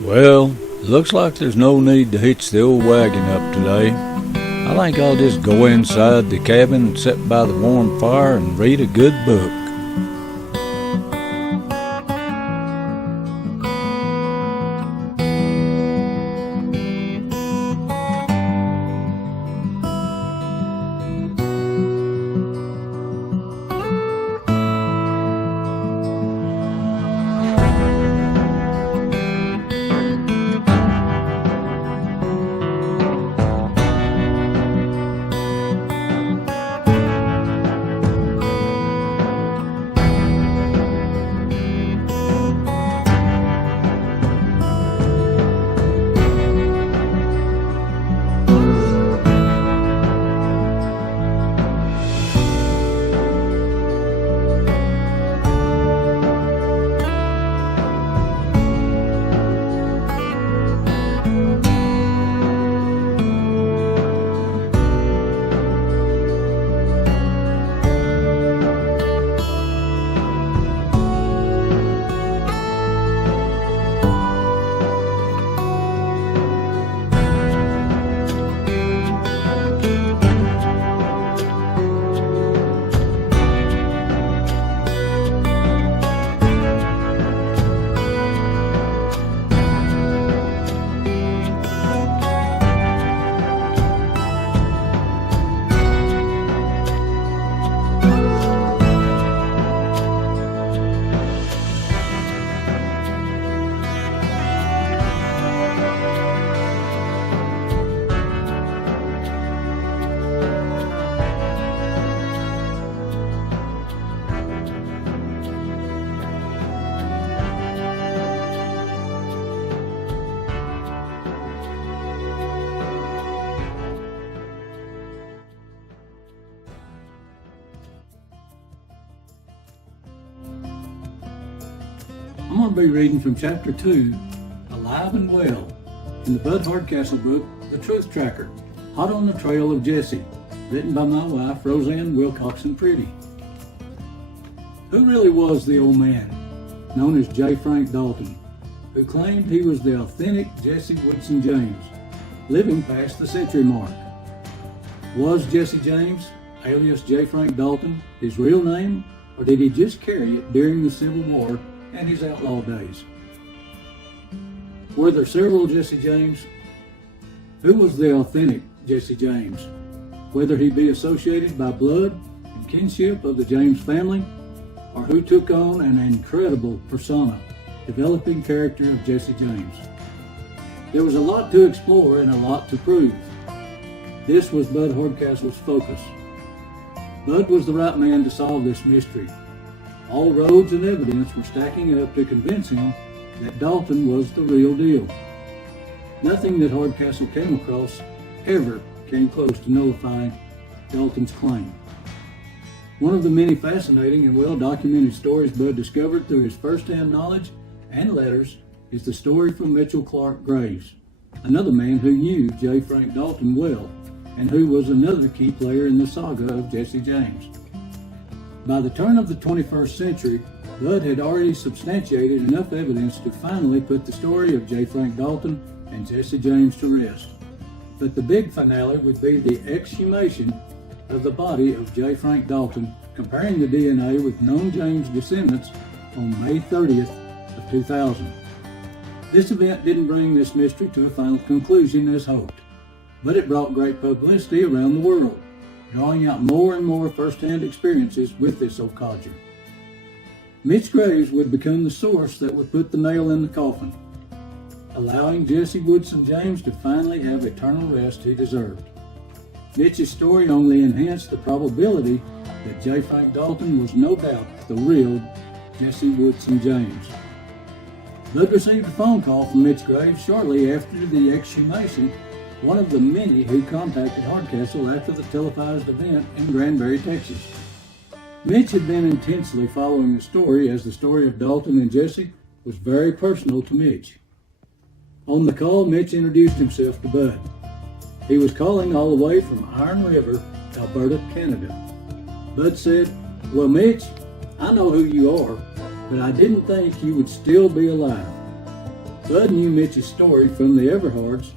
Well, looks like there's no need to hitch the old wagon up today. I think I'll just go inside the cabin and sit by the warm fire and read a good book. I'm going to be reading from Chapter 2, Alive and Well, in the Bud Hardcastle book, The Truth Tracker, Hot on the Trail of Jesse, written by my wife, Roseanne Wilcoxon Priddy. Who really was the old man, known as J. Frank Dalton, who claimed he was the authentic Jesse Woodson James, living past the century mark? Was Jesse James, alias J. Frank Dalton, his real name, or did he just carry it during the Civil War and his outlaw days? Were there several Jesse James? Who was the authentic Jesse James? Whether he be associated by blood and kinship of the James family, or who took on an incredible persona, developing character of Jesse James. There was a lot to explore and a lot to prove. This was Bud Hardcastle's focus. Bud was the right man to solve this mystery. All roads and evidence were stacking up to convince him that Dalton was the real deal. Nothing that Hardcastle came across ever came close to nullifying Dalton's claim. One of the many fascinating and well-documented stories Bud discovered through his first-hand knowledge and letters is the story from Mitchell Clark Graves, another man who knew J. Frank Dalton well and who was another key player in the saga of Jesse James. By the turn of the 21st century, Bud had already substantiated enough evidence to finally put the story of J. Frank Dalton and Jesse James to rest. But the big finale would be the exhumation of the body of J. Frank Dalton, comparing the DNA with known James descendants on May 30th of 2000. This event didn't bring this mystery to a final conclusion as hoped, but it brought great publicity around the world, drawing out more and more first-hand experiences with this old codger. Mitch Graves would become the source that would put the nail in the coffin, allowing Jesse Woodson James to finally have eternal rest he deserved. Mitch's story only enhanced the probability that J. Frank Dalton was no doubt the real Jesse Woodson James. Bud received a phone call from Mitch Graves shortly after the exhumation, one of the many who contacted Hardcastle after the televised event in Granbury, Texas. Mitch had been intensely following the story, as the story of Dalton and Jesse was very personal to Mitch. On the call, Mitch introduced himself to Bud. He was calling all the way from Iron River, Alberta, Canada. Bud said, "Well, Mitch, I know who you are, but I didn't think you would still be alive." Bud knew Mitch's story from the Everhards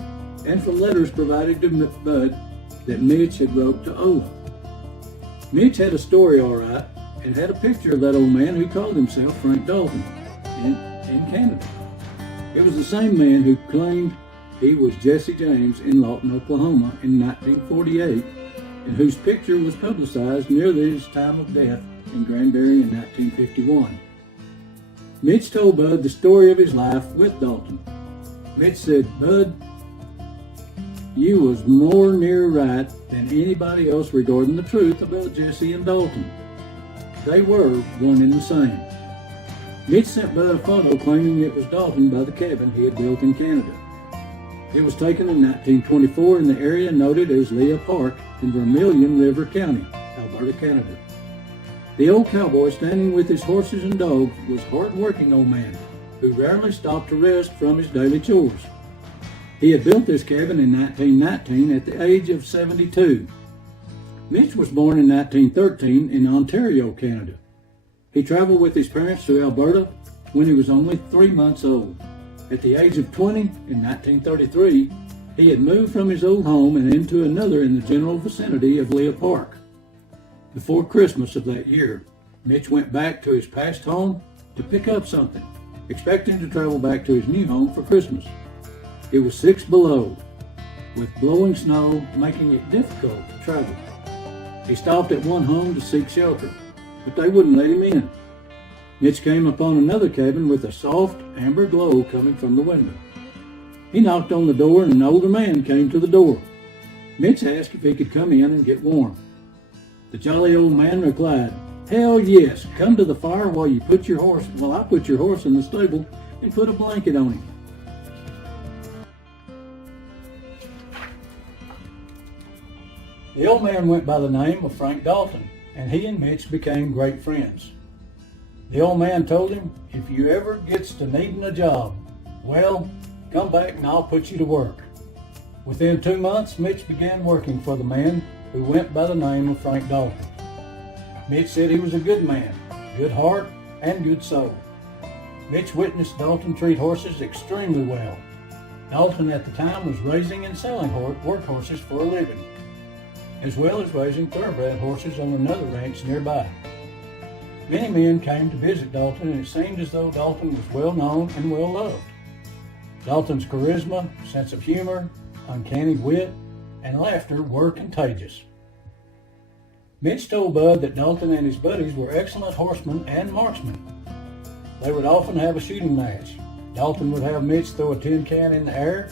and from letters provided to Bud that Mitch had wrote to Ola. Mitch had a story all right and had a picture of that old man who called himself Frank Dalton in Canada. It was the same man who claimed he was Jesse James in Lawton, Oklahoma in 1948 and whose picture was publicized near his time of death in Granbury in 1951. Mitch told Bud the story of his life with Dalton. Mitch said, "Bud, you was more near right than anybody else regarding the truth about Jesse and Dalton. They were one and the same." Mitch sent Bud a photo claiming it was Dalton by the cabin he had built in Canada. It was taken in 1924 in the area noted as Lea Park in Vermilion River County, Alberta, Canada. The old cowboy standing with his horses and dogs was a hard-working old man who rarely stopped to rest from his daily chores. He had built this cabin in 1919 at the age of 72. Mitch was born in 1913 in Ontario, Canada. He traveled with his parents to Alberta when he was only 3 months old. At the age of 20, in 1933, he had moved from his old home and into another in the general vicinity of Lea Park. Before Christmas of that year, Mitch went back to his past home to pick up something, expecting to travel back to his new home for Christmas. It was 6 below, with blowing snow making it difficult to travel. He stopped at one home to seek shelter, but they wouldn't let him in. Mitch came upon another cabin with a soft amber glow coming from the window. He knocked on the door and an older man came to the door. Mitch asked if he could come in and get warm. The jolly old man replied, "Hell yes, come to the fire while I put your horse in the stable and put a blanket on him." The old man went by the name of Frank Dalton, and he and Mitch became great friends. The old man told him, "If you ever gets to needing a job, well, come back and I'll put you to work." Within 2 months, Mitch began working for the man who went by the name of Frank Dalton. Mitch said he was a good man, good heart, and good soul. Mitch witnessed Dalton treat horses extremely well. Dalton at the time was raising and selling work horses for a living, as well as raising thoroughbred horses on another ranch nearby. Many men came to visit Dalton, and it seemed as though Dalton was well known and well loved. Dalton's charisma, sense of humor, uncanny wit, and laughter were contagious. Mitch told Bud that Dalton and his buddies were excellent horsemen and marksmen. They would often have a shooting match. Dalton would have Mitch throw a tin can in the air,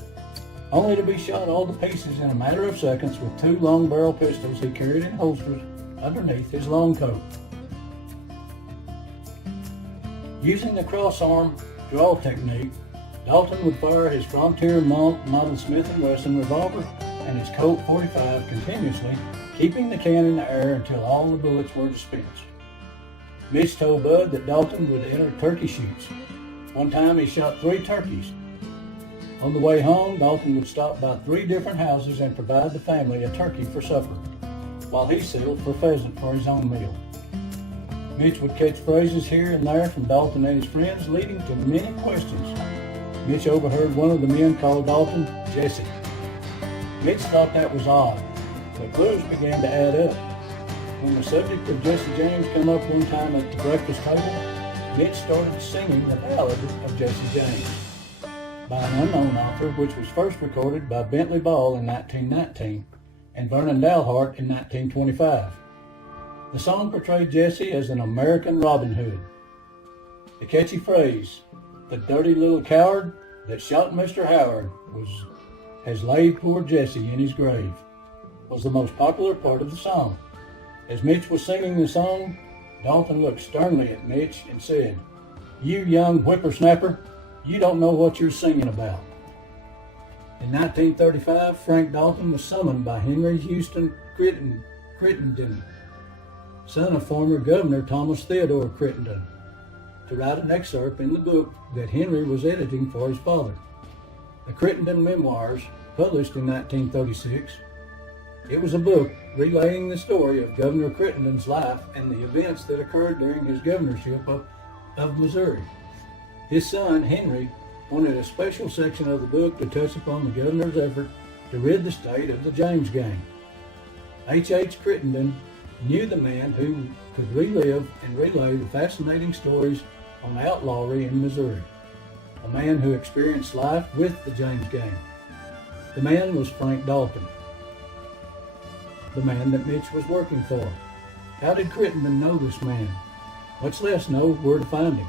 only to be shot all to pieces in a matter of seconds with 2 long barrel pistols he carried in holsters underneath his long coat. Using the cross-arm draw technique, Dalton would fire his Frontier Model Smith & Wesson revolver and his Colt 45 continuously, keeping the can in the air until all the bullets were dispensed. Mitch told Bud that Dalton would enter turkey shoots. One time he shot 3 turkeys. On the way home, Dalton would stop by 3 different houses and provide the family a turkey for supper, while he settled for pheasant for his own meal. Mitch would catch phrases here and there from Dalton and his friends, leading to many questions. Mitch overheard one of the men call Dalton Jesse. Mitch thought that was odd, but clues began to add up. When the subject of Jesse James came up one time at the breakfast table, Mitch started singing the ballad of Jesse James by an unknown author, which was first recorded by Bentley Ball in 1919 and Vernon Dalhart in 1925. The song portrayed Jesse as an American Robin Hood. The catchy phrase, "The dirty little coward that shot Mr. Howard has laid poor Jesse in his grave," was the most popular part of the song. As Mitch was singing the song, Dalton looked sternly at Mitch and said, "You young whippersnapper, you don't know what you're singing about." In 1935, Frank Dalton was summoned by Henry Houston Crittenden, son of former Governor Thomas Theodore Crittenden, to write an excerpt in the book that Henry was editing for his father. The Crittenden Memoirs, published in 1936, it was a book relaying the story of Governor Crittenden's life and the events that occurred during his governorship of Missouri. His son, Henry, wanted a special section of the book to touch upon the governor's effort to rid the state of the James gang. H. Crittenden knew the man who could relive and relay the fascinating stories on outlawry in Missouri, a man who experienced life with the James gang. The man was Frank Dalton, the man that Mitch was working for. How did Crittenden know this man? Much less know where to find him.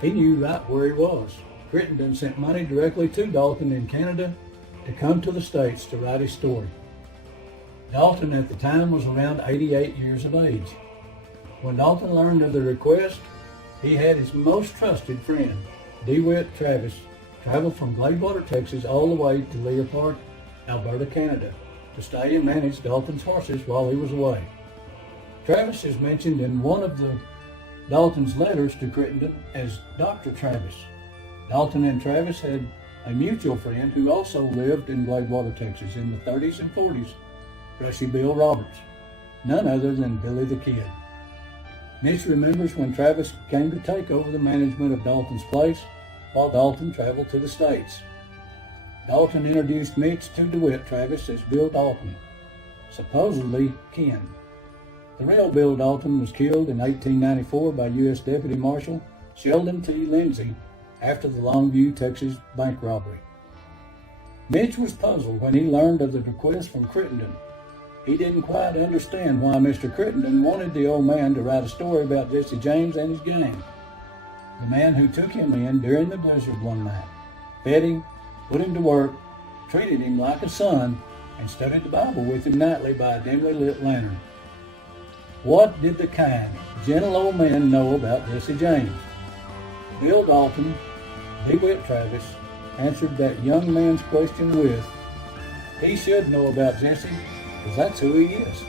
He knew right where he was. Crittenden sent money directly to Dalton in Canada to come to the States to write his story. Dalton at the time was around 88 years of age. When Dalton learned of the request, he had his most trusted friend, DeWitt Travis, travel from Gladewater, Texas, all the way to Leopard, Alberta, Canada, to stay and manage Dalton's horses while he was away. Travis is mentioned in one of Dalton's letters to Crittenden as Dr. Travis. Dalton and Travis had a mutual friend who also lived in Gladewater, Texas in the 30s and 40s, Brushy Bill Roberts, none other than Billy the Kid. Mitch remembers when Travis came to take over the management of Dalton's place while Dalton traveled to the States. Dalton introduced Mitch to DeWitt Travis as Bill Dalton, supposedly kin. The real Bill Dalton was killed in 1894 by U.S. Deputy Marshal Sheldon T. Lindsay after the Longview, Texas bank robbery. Mitch was puzzled when he learned of the request from Crittenden. He didn't quite understand why Mr. Crittenden wanted the old man to write a story about Jesse James and his gang. The man who took him in during the blizzard one night, fed him, put him to work, treated him like a son, and studied the Bible with him nightly by a dimly lit lantern. What did the kind, gentle old man know about Jesse James? Bill Dalton, DeWitt Travis, answered that young man's question with, "He should know about Jesse, because that's who he is."